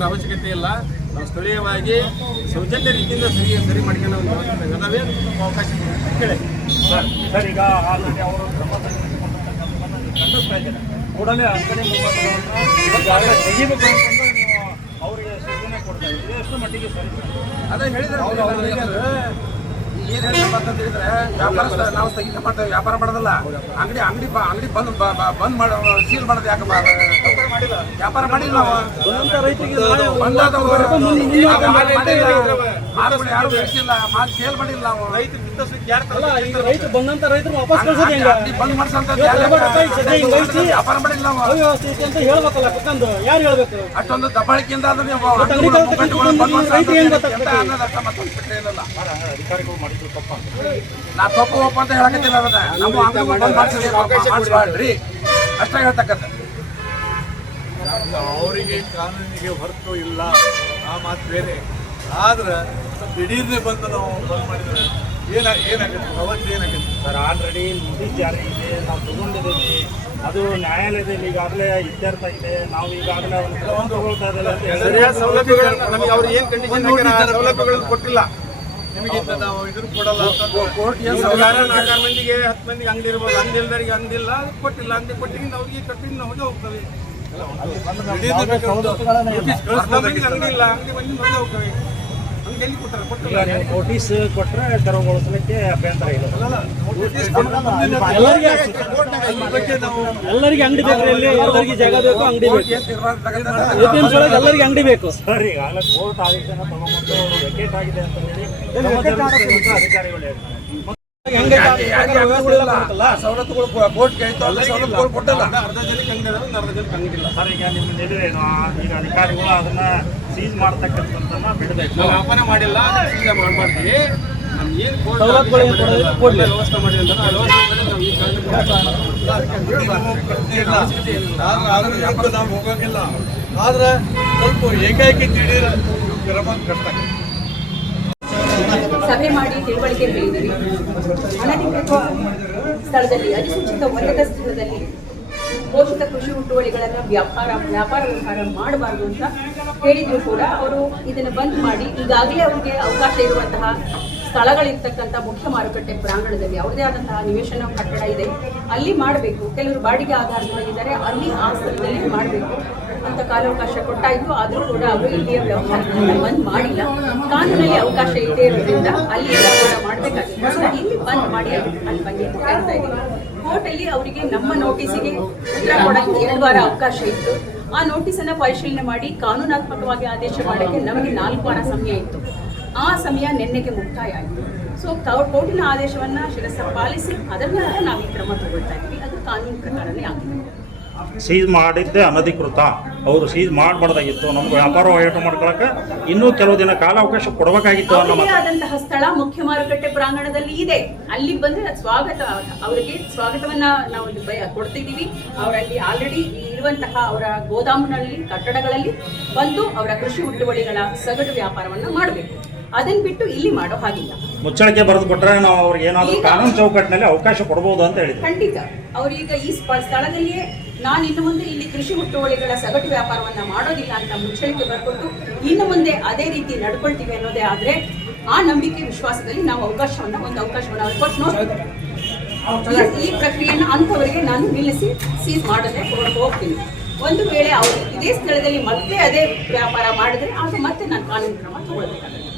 ಇದರ ಅವಶ್ಯಕತೆ ಇಲ್ಲ. ನಾವು ಸ್ಥಳೀಯವಾಗಿ ಸೌಜನ್ಯ ರೀತಿಯಿಂದ ಸರಿ ಮಾಡ್ಕೊಂಡು ಅದವೇ ಅವಕಾಶ ಕೇಳಿ ಸರ್. ಈಗ ಆಲ್ರೆಡಿ ಅವರು ಕ್ರಮ ಖಂಡಿಸ್ತಾ ಇದ್ದಾರೆ. ಕೂಡಲೇ ಅಂಗಡಿ ತೆಗಿಬೇಕು ಅಂತಂದು ನೀವು ಅವರಿಗೆ ಸೂಚನೆ ಕೊಡ್ತಾ ಇದ್ದೀವಿ. ಎಷ್ಟು ಮಟ್ಟಿಗೆ ಸರಿ ಅದೇ ಹೇಳಿದ್ರೆ ಏನು ಹೇಳಿದ್ರಪ್ಪ ಅಂತ ಹೇಳಿದ್ರೆ ವ್ಯಾಪಾರ ನಾವು ಸ್ಥಗಿತ ಮಾಡ್ತೇವೆ, ವ್ಯಾಪಾರ ಮಾಡೋದಲ್ಲ. ಅಂಗಡಿ ಬಂದ್ ಮಾಡೋ ಸೀಲ್ ಮಾಡೋದು ಯಾಕಪ್ಪ? ವ್ಯಾಪಾರ ಮಾಡಿಲ್ಲ ನಾವು. ಯಾರು ಬೆಳೆಸಿಲ್ಲ, ಮಾಲ್ ಸೇಲ್ ಮಾಡಿಲ್ಲ ನಾವು. ರೈತರು ಬಂದಂತ ರೈತರು ವಾಪಸ್ ಕಳ್ಸೋದು ಹೆಂಗ? ಬಂದ್ ಮಾಡ್ಸಂತ ವ್ಯಾಪಾರ ಮಾಡಿಲ್ಲ ನಾವು ಅಂತ ಹೇಳ್ಬೇಕಲ್ಲ ಕುತ್ಕೊಂಡು. ಯಾರು ಹೇಳ್ಬೇಕು? ಅಷ್ಟೊಂದು ದಬ್ಬಾಳಿಕೆಯಿಂದ ರೈತರು ಅಧಿಕಾರಿಗಳು ಮಾಡಿದ್ರು ತಪ್ಪ ನಾ ತಪ್ಪು ಅಂತ ಹೇಳಕತ್ತಿಲ್ಲ. ನಮ್ಮ ಮಾಡ್ರಿ ಅಷ್ಟ ಹೇಳ್ತಕ್ಕಂಥ. ಅವರಿಗೆ ಕಾನೂನಿಗೆ ಹೊರತು ಇಲ್ಲ, ಆ ಮಾತು ಬೇರೆ. ಆದ್ರೆ ದಿಢೀರ್ನೆ ಬಂದು ನಾವು ಬಂದ್ ಮಾಡಿದ್ರೆ ಏನಾಗುತ್ತೆ? ಅವತ್ತು ಏನಾಗುತ್ತೆ ಸರ್? ಆಲ್ರೆಡಿ ನೋಟಿಸ್ ಜಾರಿ ಇದೆ, ನಾವು ತಗೊಂಡಿದ್ದೀವಿ. ಅದು ನ್ಯಾಯಾಲಯದಲ್ಲಿ ಈಗಾಗಲೇ ಇತ್ಯರ್ಥ ಇದೆ. ನಾವು ಈಗಾಗಲೇ ಕ್ರಮ ತಗೊಳ್ತಾ ಇದ್ದೇವೆ. ಸರಿಯಾದ ಸೌಲಭ್ಯಗಳು ನಮಗೆ ಅವ್ರು ಏನು ಕಂಡೀಷನ್ ಸೌಲಭ್ಯಗಳನ್ನು ಕೊಟ್ಟಿಲ್ಲ. ನಿಮಗೆ ನಾವು ಇದನ್ನು ಕೊಡಲ್ಲ ಕೋರ್ಟ್ 4 ಮಂದಿಗೆ 10 ಮಂದಿಗೆ ಅಂಗಡಿ ಇರ್ಬೋದು, ಅಂಗಡಿ ಇಲ್ದರಿಗೆ ಅಂಗಡಿಲ್ಲ, ಅದು ಕೊಟ್ಟಿಲ್ಲ. ಅಂಗಡಿ ಕೊಟ್ಟಿದ್ದು ಅವ್ರಿಗೆ ಕಟ್ಟಿದ್ದು ಹೋಗಿ ಹೋಗ್ತವೆ. ಅಂಗಡಿ ಇಲ್ಲ, ಅಂಗಡಿ ಬಂದು ಹೋಗಿ ಹೋಗ್ತವೆ. ಅಂಗಡಿ ಎಲ್ಲಿ ಕೊಟ್ಟಾರೆ? ನೋಟಿಸ್ ಕೊಟ್ಟರೆ ತೆರವುಗೊಳಿಸಲಿಕ್ಕೆ ಅಭ್ಯಂತರ ಇಲ್ಲ. ಎಲ್ಲರಿಗೆ ಅಂಗಡಿ ಬೇಕು, ಎಲ್ಲರಿಗೆ ಜಾಗ ಬೇಕು, ಅಂಗಡಿ ಬೇಕು. ಎಲ್ಲರಿಗೆ ಅಂಗಡಿ ಬೇಕು. ಸರ್, ಈಗಾಗಲೇ ಕೋರ್ಟ್ ಆದೇಶನ ತಗೊಂಡ್ಬಂದು ವೆಕೇಟ್ ಆಗಿದೆ ಅಂತ ಹೇಳಿ ಅಧಿಕಾರಿಗಳು ಹೇಳ್ತಾರೆ. ಸವಲತ್ತುಗಳು ಕೋರ್ಟ್ ಸವಲತ್ತುಗಳು ಕೊಟ್ಟಲ್ಲ. ಅರ್ಧ ಜನಕ್ಕೆ ಅಂಗಡಿ ಅರ್ಧ ಜನಕ್ಕೆ ಅಂಗಡಿಲ್ಲ. ಸರ್, ಈಗ ನಿಮ್ಮ ನಿಲುವೇನು? ಈಗ ಅಧಿಕಾರಿಗಳು ಅದನ್ನ ಸೀಸ್ ಮಾಡ್ತಕ್ಕಂಥದ್ದನ್ನ ಬಿಡಬೇಕು. ನಾವು ವ್ಯಾಪಾರ ಮಾಡಿಲ್ಲ, ಸೀಸ್ ಮಾಡ್ತೀವಿ. ಏನು ವ್ಯವಸ್ಥೆ ಮಾಡಿದೆ ಅಂತ ನಾವು ಹೋಗೋಂಗಿಲ್ಲ. ಆದ್ರೆ ಸ್ವಲ್ಪ ಏಕಾಏಕಿ ದಿಢೀರ್ ಕ್ರಮ ಕಟ್ತಾರೆ. ಸಭೆ ಮಾಡಿ ತಿಳುವಳಿಕೆ ಹೇಳಿದ್ದೀವಿ. ಅನಧಿಕೃತ ಸ್ಥಳದಲ್ಲಿ, ಅಧಿಸೂಚಿತ ವಲಯದ ಸ್ಥಳದಲ್ಲಿ ಪೋಷಿತ ಕೃಷಿ ಹುಟ್ಟುವಳಿಗಳನ್ನು ವ್ಯಾಪಾರ ಮಾಡಬಾರ್ದು ಅಂತ ಹೇಳಿದ್ರು ಕೂಡ ಅವರು ಇದನ್ನು ಬಂದ್ ಮಾಡಿ ಈಗಾಗಲೇ ಅವರಿಗೆ ಅವಕಾಶ ಇರುವಂತಹ ಸ್ಥಳಗಳಿರ್ತಕ್ಕಂಥ ಮುಖ್ಯ ಮಾರುಕಟ್ಟೆ ಪ್ರಾಂಗಣದಲ್ಲಿ ಯಾವುದೇ ಆದಂತಹ ನಿವೇಶನ ಕಟ್ಟಡ ಇದೆ, ಅಲ್ಲಿ ಮಾಡಬೇಕು. ಕೆಲವರು ಬಾಡಿಗೆ ಆಧಾರದಲ್ಲಿದ್ದಾರೆ, ಅಲ್ಲಿ ಆ ಸ್ಥಳದಲ್ಲೇ ಮಾಡಬೇಕು ಅಂತ ಕಾಲಾವಕಾಶ ಕೊಟ್ಟಾಯಿತು. ಆದರೂ ಕೂಡ ಅವರು ಇಲ್ಲಿಯ ವ್ಯವಹಾರಗಳನ್ನು ಬಂದ್ ಮಾಡಿಲ್ಲ. ಕಾನೂನಲ್ಲಿ ಅವಕಾಶ ಇಲ್ಲದೆ ಇರೋದ್ರಿಂದ ಅಲ್ಲಿ ವ್ಯವಹಾರ ಮಾಡಬೇಕಾಗಿತ್ತು. ಇಲ್ಲಿ ಬಂದ್ ಮಾಡಿ ಅಲ್ಲಿ ಬಗ್ಗೆ ಹೇಳ್ತಾ ಇದ್ದೀವಿ. ಕೋರ್ಟಲ್ಲಿ ಅವರಿಗೆ ನಮ್ಮ ನೋಟಿಸಿಗೆ ಉತ್ತರ ಕೊಡಕ್ಕೆ 2 ವಾರ ಅವಕಾಶ ಇತ್ತು. ಆ ನೋಟಿಸನ್ನು ಪರಿಶೀಲನೆ ಮಾಡಿ ಕಾನೂನಾತ್ಮಕವಾಗಿ ಆದೇಶ ಮಾಡೋಕ್ಕೆ ನಮಗೆ 4 ವಾರ ಸಮಯ ಇತ್ತು. ಆ ಸಮಯ ನಿನ್ನೆಗೆ ಮುಕ್ತಾಯ ಆಯಿತು. ಸೊ ಕೋರ್ಟಿನ ಆದೇಶವನ್ನು ಶಿರಸ ಪಾಲಿಸಿ ಅದರ ನಂತರ ನಾವು ಈ ಕ್ರಮ ತಗೊಳ್ತಾ ಇದ್ದೀವಿ. ಅದು ಕಾನೂನು ಪ್ರಕಾರನೇ ಆಗಿದೆ. ಸೀಸ್ ಮಾಡಿದ್ದೆ ಅನಧಿಕೃತ, ಅವರು ಸೀಸ್ ಮಾಡಬಾರ್ದಾಗಿತ್ತು. ನಮ್ಗೆ ವ್ಯಾಪಾರ ವಹಿವಾಟು ಮಾಡ್ಕೊಳಕ್ಕೆ ಇನ್ನೂ ಕೆಲವು ದಿನ ಕಾಲಾವಕಾಶ ಕೊಡಬೇಕಾಗಿತ್ತು ಅನ್ನೋ ಆದಂತಹ ಸ್ಥಳ ಮುಖ್ಯ ಮಾರುಕಟ್ಟೆ ಪ್ರಾಂಗಣದಲ್ಲಿ ಇದೆ. ಅಲ್ಲಿ ಬಂದ್ರೆ ಸ್ವಾಗತ, ಅವರಿಗೆ ಸ್ವಾಗತವನ್ನ ನಾವು ಕೊಡ್ತಿದ್ದೀವಿ. ಅವರಲ್ಲಿ ಆಲ್ರೆಡಿ ಇರುವಂತಹ ಅವರ ಗೋದಾಮಿನಲ್ಲಿ ಕಟ್ಟಡಗಳಲ್ಲಿ ಬಂದು ಅವರ ಕೃಷಿ ಹುಟ್ಟುವಳಿಗಳ ಸಗಟು ವ್ಯಾಪಾರವನ್ನ ಮಾಡಬೇಕು. ಅದನ್ನ ಬಿಟ್ಟು ಇಲ್ಲಿ ಮಾಡೋ ಹಾಗಿಲ್ಲ. ಮುಚ್ಚಳಿಕೆ ಬರೆದು ಕೊಟ್ಟರೆ ನಾವು ಅವ್ರಿಗೆ ಏನಾದರೂ ಕಾನೂನು ಚೌಕಟ್ಟಿನಲ್ಲಿ ಅವಕಾಶ ಕೊಡಬಹುದು ಅಂತ ಹೇಳಿದ್ರು. ಖಂಡಿತ ಅವರೀಗ ಈ ಸ್ಥಳದಲ್ಲಿಯೇ ನಾನು ಇನ್ನು ಮುಂದೆ ಇಲ್ಲಿ ಕೃಷಿ ಹುಟ್ಟುವಳಿಗಳ ಸಗಟು ವ್ಯಾಪಾರವನ್ನ ಮಾಡೋದಿಲ್ಲ ಅಂತ ಮುಚ್ಚಳಿಕೆ ಬರ್ಕೊಟ್ಟು ಇನ್ನು ಮುಂದೆ ಅದೇ ರೀತಿ ನಡ್ಕೊಳ್ತೀವಿ ಅನ್ನೋದೇ ಆದ್ರೆ ಆ ನಂಬಿಕೆ ವಿಶ್ವಾಸದಲ್ಲಿ ನಾವು ಒಂದು ಅವಕಾಶವನ್ನು ಅವ್ರಿಗೆ ಕೊಟ್ಟು ನೋಡ್ತೀವಿ. ಈ ಪ್ರಕ್ರಿಯೆಯನ್ನು ಅಂಥವರಿಗೆ ನಾನು ನಿಲ್ಲಿಸಿ ಸೀಸ್ ಮಾಡದೆ ಹೋಗ್ತೀನಿ. ಒಂದು ವೇಳೆ ಅವರು ಇದೇ ಸ್ಥಳದಲ್ಲಿ ಮತ್ತೆ ಅದೇ ವ್ಯಾಪಾರ ಮಾಡಿದ್ರೆ ಆಗ ಮತ್ತೆ ನಾನು ಕಾನೂನು ಕ್ರಮ ತಗೊಳ್ಬೇಕಾಗುತ್ತೆ.